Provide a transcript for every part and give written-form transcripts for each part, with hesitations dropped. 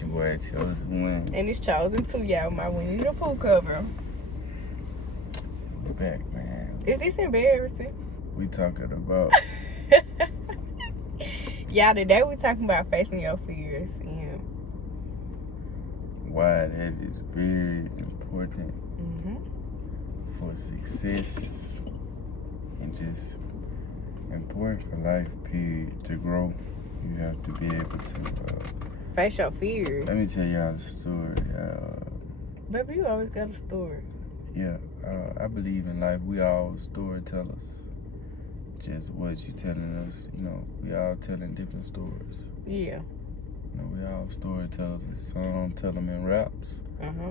It's your boy Chosen One. And it's Chosen too, y'all. My Winnie the Pooh cover. We back, man. Is this embarrassing? We talking about Y'all, today we talking about facing your fears and why that is very important for success and just important for life, period. To grow, you have to be able to face your fears. let me tell y'all a story. Baby, you always got a story. I believe in life. We all storytellers. Just what you telling us, we all telling different stories. Yeah. We all storytellers. Some tell them in raps,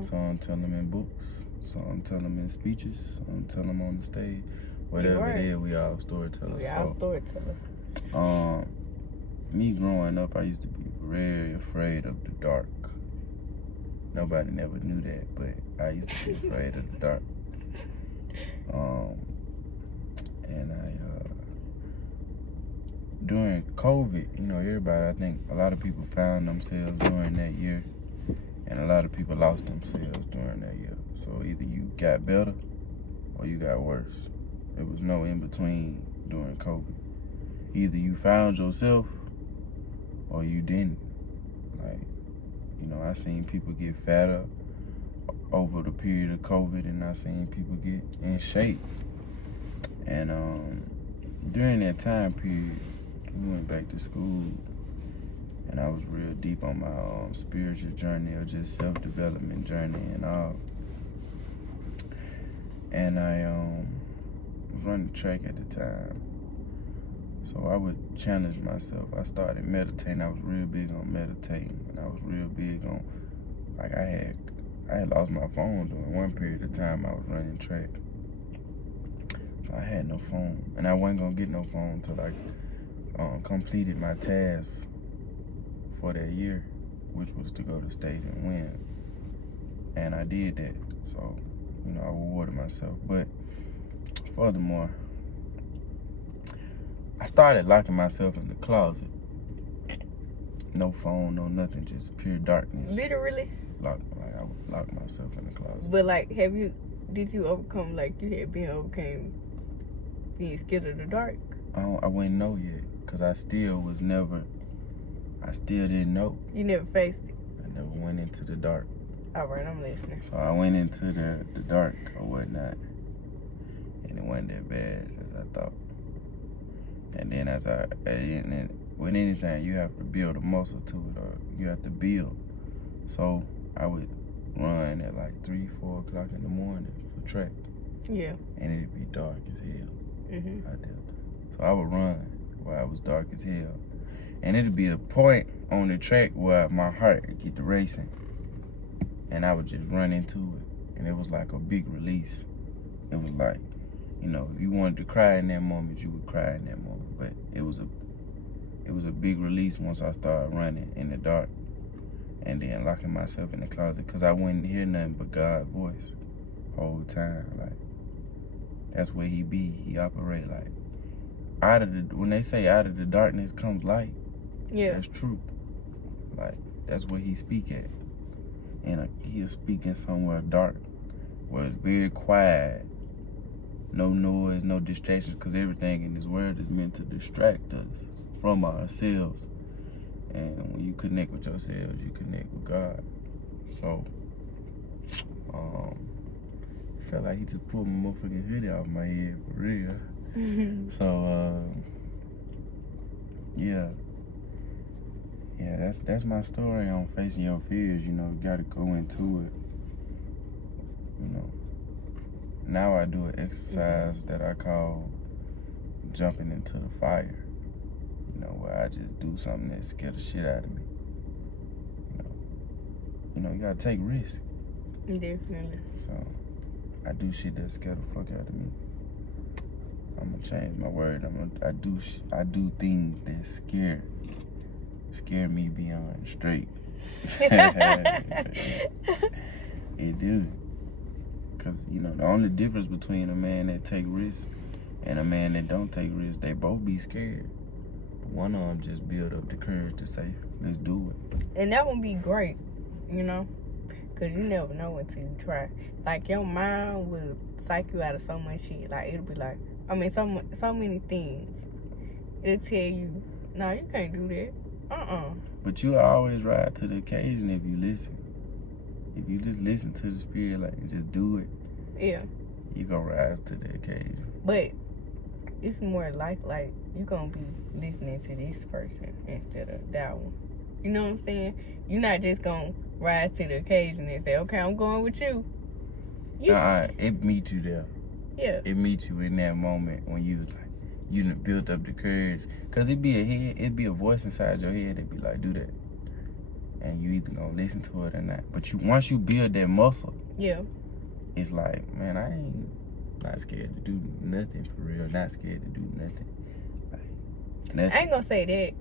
some tell them in books, some tell them in speeches, some tell them on the stage. Whatever it is, we all storytellers. We all storytellers. Me growing up, I used to be very afraid of the dark. Nobody never knew that, but I used to be afraid of the dark. And during COVID, everybody, I think a lot of people found themselves during that year, and a lot of people lost themselves during that year. So either you got better or you got worse. There was no in between during COVID. Either you found yourself or you didn't. I seen people get fatter over the period of COVID, and I seen people get in shape. And during that time period, we went back to school, and I was real deep on my spiritual journey, or just self-development journey and all. And I was running track at the time, so I would challenge myself. I started meditating. I was real big on meditating, and I was real big on, I had lost my phone during one period of time I was running track. So I had no phone, and I wasn't gonna get no phone until I completed my task for that year, which was to go to state and win. And I did that, so I rewarded myself. But furthermore, I started locking myself in the closet. No phone, no nothing, just pure darkness. Literally? I would lock myself in the closet. But did you overcome, overcame being scared of the dark? I wouldn't know yet, because I still didn't know. You never faced it? I never went into the dark. All right, I'm listening. So I went into the dark or whatnot, and it wasn't that bad as I thought. And then with anything, you have to build a muscle to it, or you have to build. So I would run at 3, 4 o'clock in the morning for track. Yeah. And it'd be dark as hell out there. So I would run while it was dark as hell. And it'd be a point on the track where my heart would get to racing. And I would just run into it. And it was like a big release. It was like, if you wanted to cry in that moment, you would cry in that moment. But it was a big release once I started running in the dark, and then locking myself in the closet, because I wouldn't hear nothing but God's voice the whole time. That's where he be. He operate when they say out of the darkness comes light. Yeah. That's true. That's where he speak at. And he is speaking somewhere dark, where it's very quiet. No noise, no distractions, because everything in this world is meant to distract us from ourselves. And when you connect with yourselves, you connect with God. So, I felt like he just pulled my motherfucking hoodie off my head, for real. So, that's my story on facing your fears. You gotta go into it. Now I do an exercise that I call jumping into the fire. Where I just do something that scares the shit out of me. You gotta take risks. Definitely. So I do shit that scare the fuck out of me. I'm gonna change my word. I do things that scare me beyond straight. It do. Because, the only difference between a man that take risks and a man that don't take risks, they both be scared. one of them just build up the courage to say, let's do it. And that would be great, you know? Because you never know until you try. Like, your mind will psych you out of so much shit. Like, it'll be like, I mean, so many things. It'll tell you, no, you can't do that. But you always ride to the occasion if you listen. If you just listen to the spirit, like, and just do it. Yeah. You gonna rise to the occasion. But it's more like you gonna be listening to this person instead of that one. You know what I'm saying? You're not just gonna rise to the occasion and say, okay, I'm going with you. It meets you there. Yeah. It meets you in that moment when you was like, you done built up the courage. Cause it'd be a voice inside your head that'd be like, do that. And you either gonna listen to it or not. But once you build that muscle, yeah, it's like, man, I ain't not scared to do nothing for real. Not scared to do nothing. Like, nothing. I ain't gonna say that,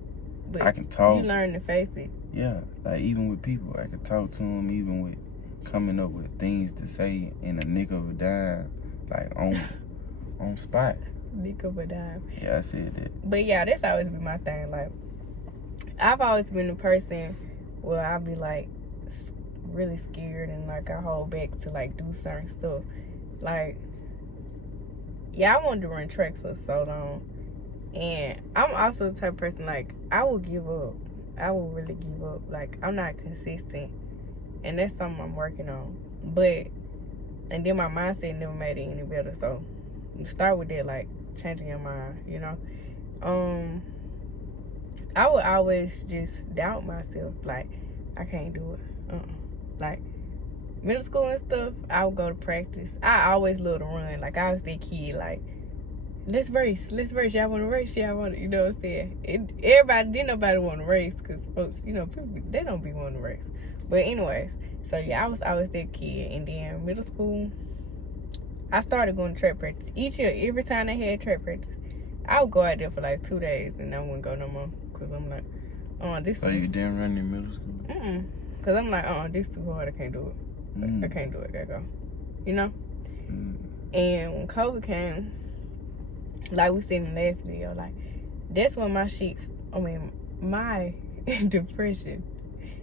but I can talk. You learn to face it. Yeah, like even with people, I can talk to them. Even with coming up with things to say in a nick of a dime, like on spot. Nick of a dime. Yeah, I said that. But yeah, that's always been my thing. Like, I've always been the person where I'll be like really scared and like I hold back to like do certain stuff. Like, yeah, I wanted to run track for so long, and I'm also the type of person like I will give up. I will really give up. Like, I'm not consistent, and that's something I'm working on. And then my mindset never made it any better. So you start with that, like changing your mind, you know. I would always just doubt myself, like I can't do it. Like middle school and stuff, I would go to practice. I always loved to run. Like, I was that kid, like, let's race. Y'all want to race? Y'all want to, you know what I'm saying? Didn't nobody want to race because folks, you know, people, they don't be wanting to race. But anyways, so yeah, I was always that kid. And then middle school, I started going to track practice. Each year, every time they had track practice, I would go out there for like 2 days and I wouldn't go no more because I'm like, this. So you didn't run in middle school? Because I'm like, this too hard. I can't do it. I can't do it. I gotta go. You know? And when COVID came, like we said in the last video, like, that's when my depression,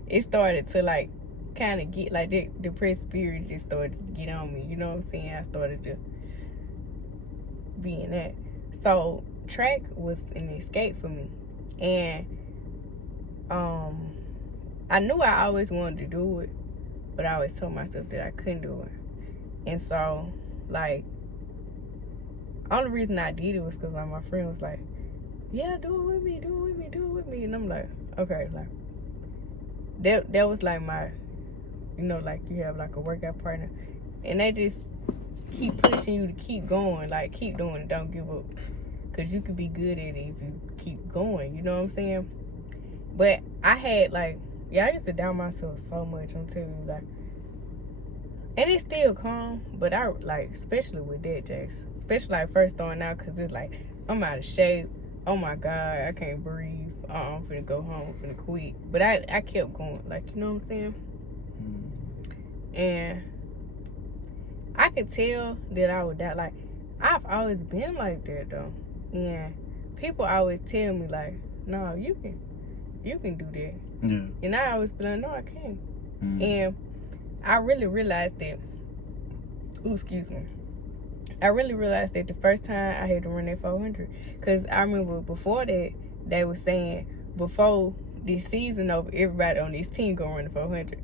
it started to like kind of get like that depressed spirit just started to get on me. You know what I'm saying? I started to be in that. So track was an escape for me. And I knew I always wanted to do it, but I always told myself that I couldn't do it. And so, like, only reason I did it was because like my friend was like, yeah, do it with me. And I'm like, okay, like, that was like my, you know, like you have like a workout partner, and they just keep pushing you to keep going, like keep doing it, don't give up, because you can be good at it if you keep going, you know what I'm saying? But I had like, I used to doubt myself so much, I'm telling you, like, and it's still calm, but I like, especially with that, Jax, especially like first starting out, because it's like, I'm out of shape, oh my God, I can't breathe, I'm finna go home, I'm finna quit. But I kept going, like, you know what I'm saying? And I could tell that I would die. Like, I've always been like that though, and people always tell me like, no, you can do that. Yeah. And I always be like, no, I can't. And I really realized that, I really realized that the first time I had to run that 400, because I remember before that, they were saying, before this season over, everybody on this team gonna run the 400.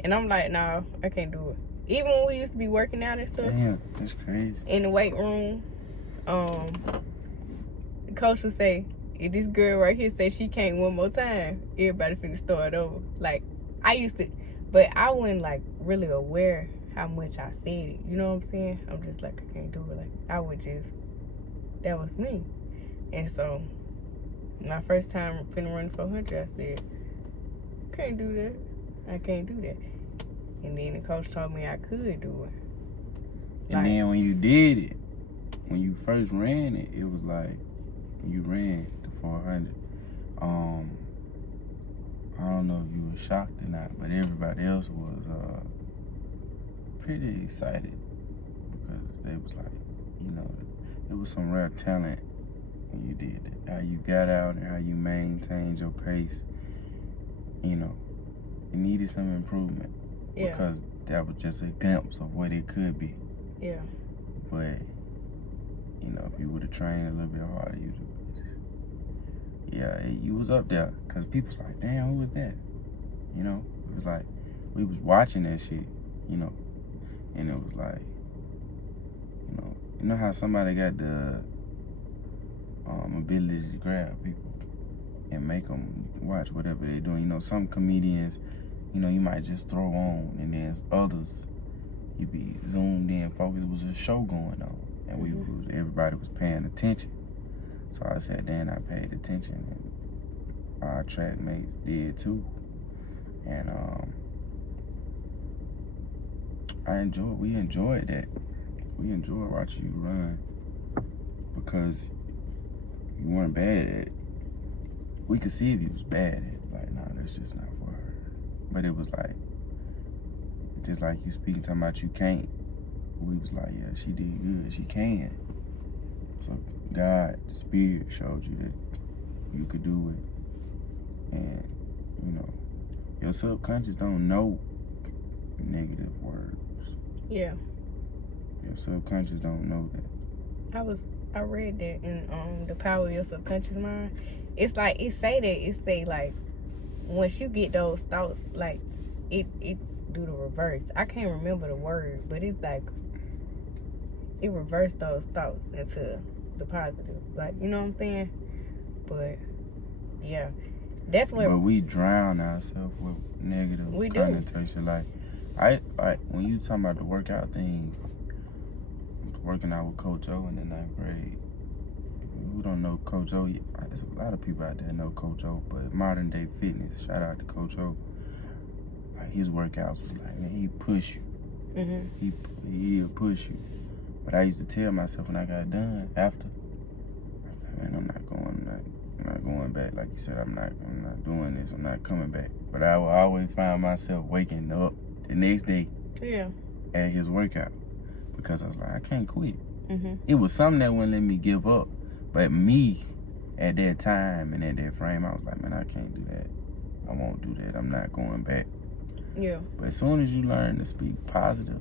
And I'm like, no, I can't do it. Even when we used to be working out and stuff. Damn, that's crazy. In the weight room, the coach would say, if this girl right here says she can't one more time, everybody finna start over. Like, I used to, but I wasn't like really aware how much I said it. You know what I'm saying? I'm just like, I can't do it. Like, I would just, that was me. And so, my first time finna run 400, I said, can't do that. I can't do that. And then the coach told me I could do it. And then when you did it, when you first ran it, it was like, you ran the 400. I don't know if you were shocked or not, but everybody else was pretty excited because they was like, you know, there was some rare talent when you did that. How you got out and how you maintained your pace. You know, it needed some improvement. Yeah. Because that was just a glimpse of what it could be. Yeah. But, you know, if you would have trained a little bit harder, you was up there. Because people's like, damn, who was that? You know, it was like, we was watching that shit, you know. And it was like, you know how somebody got the ability to grab people and make them watch whatever they're doing. You know, some comedians, you know, you might just throw on, and then others, you be zoomed in, focused. It was a show going on, and everybody was paying attention. So I sat there and I paid attention, and our track mates did too. And we enjoyed that. We enjoyed watching you run because you weren't bad at it. We could see if you was bad at it. Like, nah, that's just not for her. But it was like, just like you speaking, talking about you can't. We was like, yeah, she did good. She can. So God, the Spirit showed you that you could do it. And, you know, your subconscious don't know negative words. Yeah. Your subconscious don't know that. I read that in The Power of Your Subconscious Mind. It's like it say like once you get those thoughts, like it do the reverse. I can't remember the word, but it's like it reversed those thoughts into the positive. Like, you know what I'm saying? But yeah. That's what. But we drown ourselves with negative connotation. Like, I when you talking about the workout thing, working out with Coach O in the 9th grade. Who don't know Coach O? There's a lot of people out there know Coach O, but Modern Day Fitness, shout out to Coach O. Like, his workouts was like, man, he push you. Mm-hmm. He'll push you. But I used to tell myself when I got done after, man, I'm not going back. Like you said, I'm not doing this. I'm not coming back. But I will always find myself waking up the next day at his workout because I was like, I can't quit. Mm-hmm. It was something that wouldn't let me give up. But me, at that time and at that frame, I was like, man, I can't do that. I won't do that. I'm not going back. Yeah. But as soon as you learn to speak positive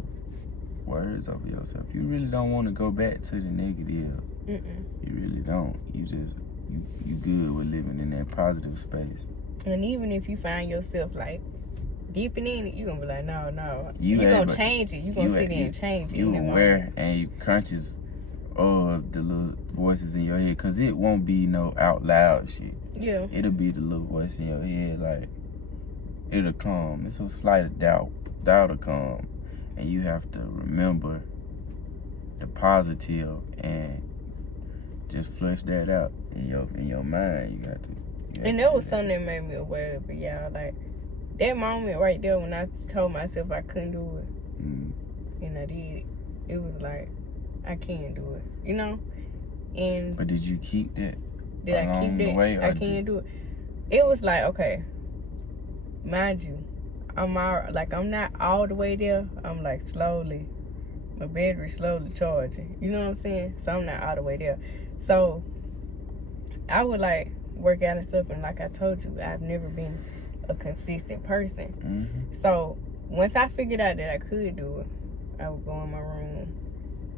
words over yourself, you really don't want to go back to the negative. Mm-mm. You really don't. You good with living in that positive space. And even if you find yourself like dipping in it, you're going to be like, no. You're going to change it. You're going to sit there and change it. You aware and you conscious of the little voices in your head, because it won't be no out loud shit. Yeah. It'll be the little voice in your head, like, it'll come. It's a slight doubt will come, and you have to remember the positive and just flush that out in your mind. You got to. And that was something that made me aware of it, y'all. Like, that moment right there when I told myself I couldn't do it, and I did, it was like, I can do it, you know? And but did you keep that? Did I keep that? I can't do it. It was like, okay, mind you, I'm not all the way there. I'm like slowly, my battery slowly charging. You know what I'm saying? So I'm not all the way there. So I would like work out and stuff, and like I told you, I've never been a consistent person. Mm-hmm. So once I figured out that I could do it, I would go in my room.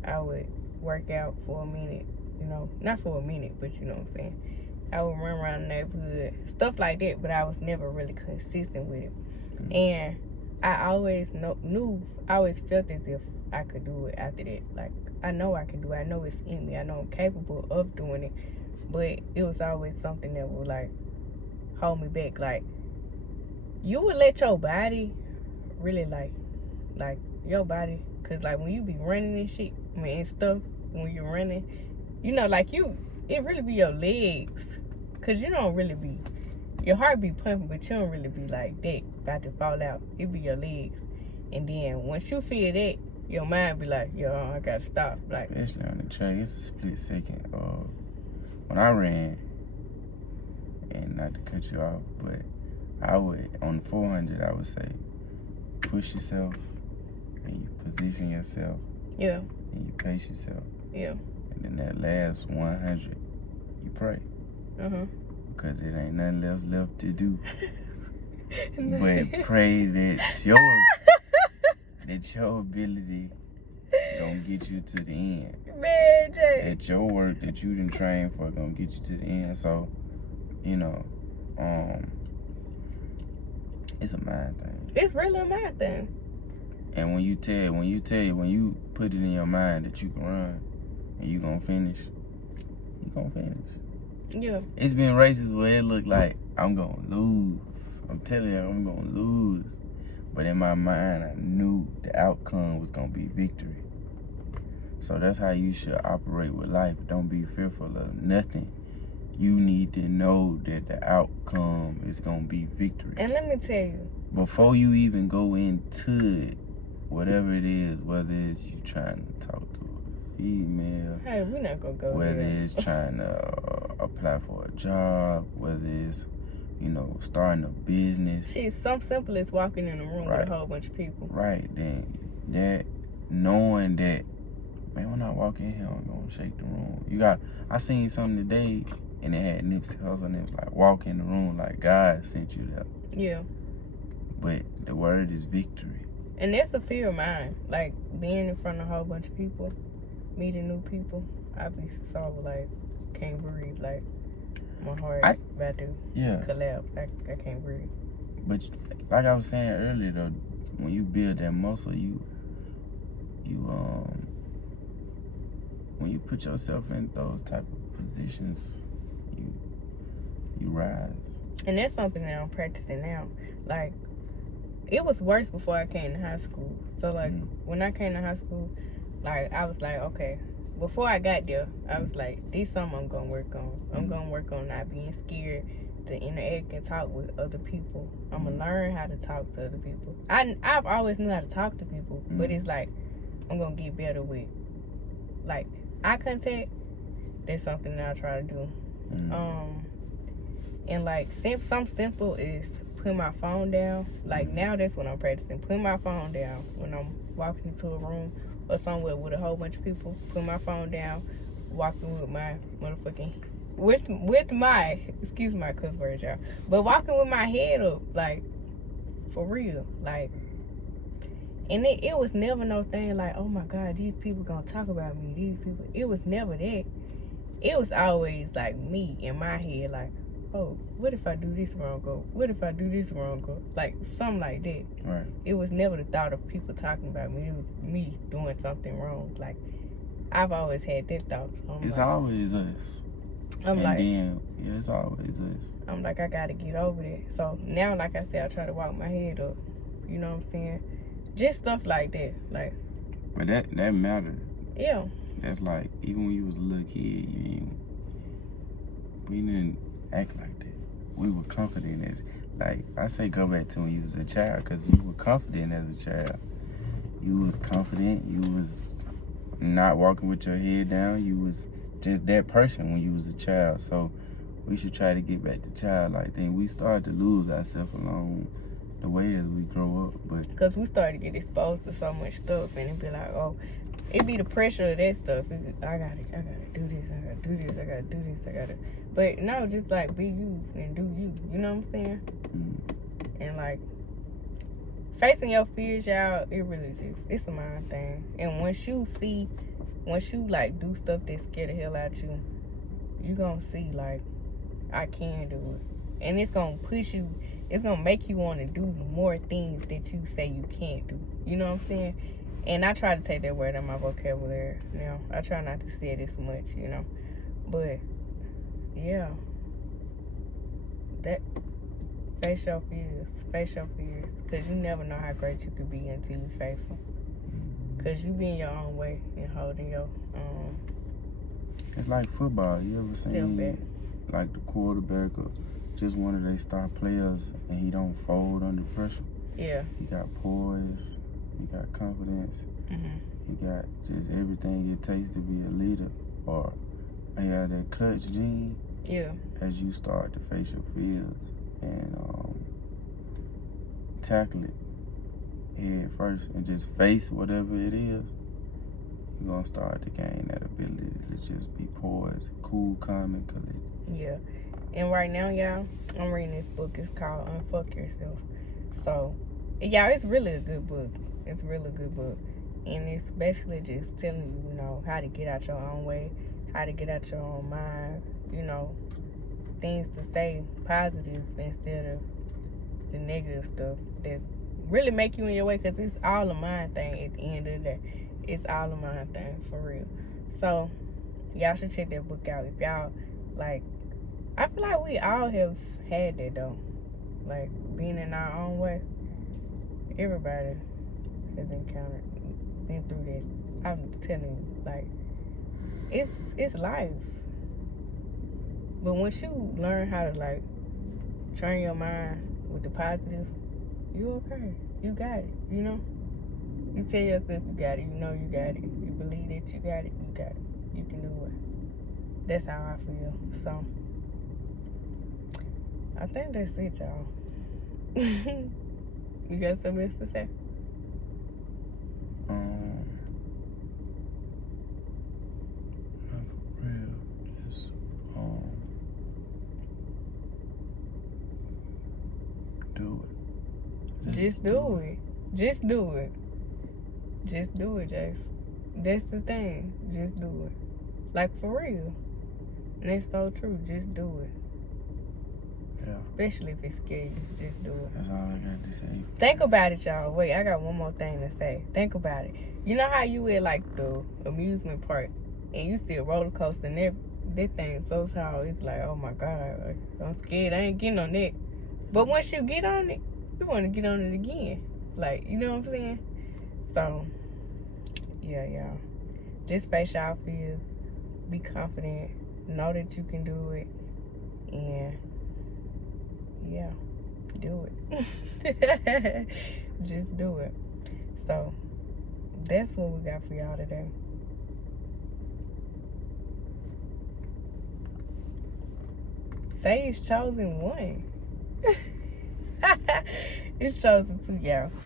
I would work out for a minute, you know, not for a minute, but you know what I'm saying. I would run around the neighborhood, stuff like that, but I was never really consistent with it. Mm-hmm. And I always I always felt as if I could do it after that. Like, I know I can do it. I know it's in me. I know I'm capable of doing it. But it was always something that would, like, hold me back. Like, you would let your body really, like your body, because, like, when you be running and shit, and stuff, when you're running, you know, like, it really be your legs, because you don't really be, your heart be pumping, but you don't really be like that, about to fall out. It be your legs. And then once you feel that, your mind be like, yo, I gotta stop. Like, especially on the track, it's a split second. When I ran, and not to cut you off, but I would, on 400, I would say, push yourself, and you position yourself. Yeah. And you pace yourself. Yeah. And then that last 100, you pray. Because it ain't nothing else left to do. But pray that your ability gonna get you to the end. Man, Jay. That your work that you done trained for gonna get you to the end. So, you know, it's a mind thing. It's really a mind thing. And when you put it in your mind that you can run and you gonna finish, you gonna finish. Yeah. It's been races where it looked like I'm gonna lose. I'm telling you, I'm gonna lose. But in my mind, I knew the outcome was gonna be victory. So that's how you should operate with life. Don't be fearful of nothing. You need to know that the outcome is gonna be victory. And let me tell you, before you even go into it, whatever it is, whether it's you trying to talk to a female, hey, we're not gonna go whether there. it's trying to apply for a job, whether it's, you know, starting a business. Shit, some simple as walking in a room with a whole bunch of people. Right, then that, knowing that, man, when I walk in here, I'm gonna shake the room. I seen something today, and it had Nipsey Hussle, and it was like, walk in the room like God sent you there. Yeah. But the word is victory. And that's a fear of mine. Like, being in front of a whole bunch of people, meeting new people, I be so, like, can't breathe. Like, my heart about to collapse. I can't breathe. But like I was saying earlier, though, when you build that muscle, when you put yourself in those type of positions, you rise. And that's something that I'm practicing now. Like, it was worse before I came to high school. So, like, when I came to high school, like, I was like, okay, before I got there, I was like, this is something I'm going to work on. I'm going to work on not being scared to interact and talk with other people. I'm going to learn how to talk to other people. I've always knew how to talk to people, but it's like, I'm going to get better with, like, eye contact. That's something that I try to do. And, like, something simple is putting my phone down. Like, now that's what I'm practicing. Putting my phone down when I'm walking into a room or somewhere with a whole bunch of people. Put my phone down, walking with my motherfucking, with my, excuse my cuss words, y'all, but walking with my head up, like, for real, like. And it was never no thing like, oh my God, these people gonna talk about me, these people. It was never that. It was always like me in my head, like, oh, what if I do this wrong, go? What if I do this wrong, go? Like, something like that. Right. It was never the thought of people talking about me. It was me doing something wrong. Like, I've always had that thought. So it's like, always us. It's always us. I'm like, I gotta get over that. So now, like I said, I try to walk my head up. You know what I'm saying? Just stuff like that. Like. But that mattered. Yeah. That's like, even when you was a little kid, we didn't act like that. We were confident as, like, I say go back to when you was a child, because you were confident as a child. You was confident. You was not walking with your head down. You was just that person when you was a child. So we should try to get back to childlike thing. We started to lose ourselves along the way as we grow up, but because we started to get exposed to so much stuff, and it'd be like, oh, it be the pressure of that stuff. I gotta do this, I gotta do this, I gotta do this, I gotta. But no, just like be you and do you. You know what I'm saying? And like facing your fears, y'all, it really it's a mind thing. And once you like do stuff that scare the hell out you, you gonna see like I can do it, and it's gonna push you. It's gonna make you want to do more things that you say you can't do. You know what I'm saying? And I try to take that word out of my vocabulary now. I try not to say it as much, you know. But yeah, that face your fears, because you never know how great you could be until you face them. Because you be in your own way and holding your it's like football. You ever seen like the quarterback or just one of their star players, and he don't fold under pressure? Yeah. He got poise. He got confidence. He got just everything it takes to be a leader. Or he had that clutch gene. Yeah. As you start to face your fears and tackle it head first and just face whatever it is, you're gonna start to gain that ability to just be poised, cool, calm, and collected. Yeah. And right now, y'all, I'm reading this book. It's called Unfuck Yourself. So, y'all, it's really a good book. It's a really good book. And it's basically just telling you, you know, how to get out your own way, how to get out your own mind, you know, things to say positive instead of the negative stuff that's really make you in your way, because it's all a mind thing at the end of the day. It's all a mind thing, for real. So, y'all should check that book out. If y'all, like, I feel like we all have had that, though. Like, being in our own way. Everybody has encountered, been through that. I'm telling you, like, it's life. But once you learn how to, like, train your mind with the positive, you okay. You got it, you know? You tell yourself you got it. You know you got it. You believe that you got it. You got it. You can do it. That's how I feel. So, I think that's it, y'all. You got something else to say? Not for real. Just, do it. Just do it. Just do it. Just do it, Jace. That's the thing. Just do it. Like, for real. And it's so true. Just do it. Yeah. Especially if it's scary. Just do it. That's all I got to say. Think about it, y'all. Wait, I got one more thing to say. Think about it. You know how you at, like, the amusement park and you see a roller coaster and that thing so tall, it's like, oh my God, like, I'm scared. I ain't getting on that. But once you get on it, you want to get on it again. Like, you know what I'm saying? So, yeah, y'all. Just face y'all fears. Be confident. Know that you can do it. And, yeah, do it. Just do it. So, that's what we got for y'all today. Say it's chosen one. It's chosen two, y'all.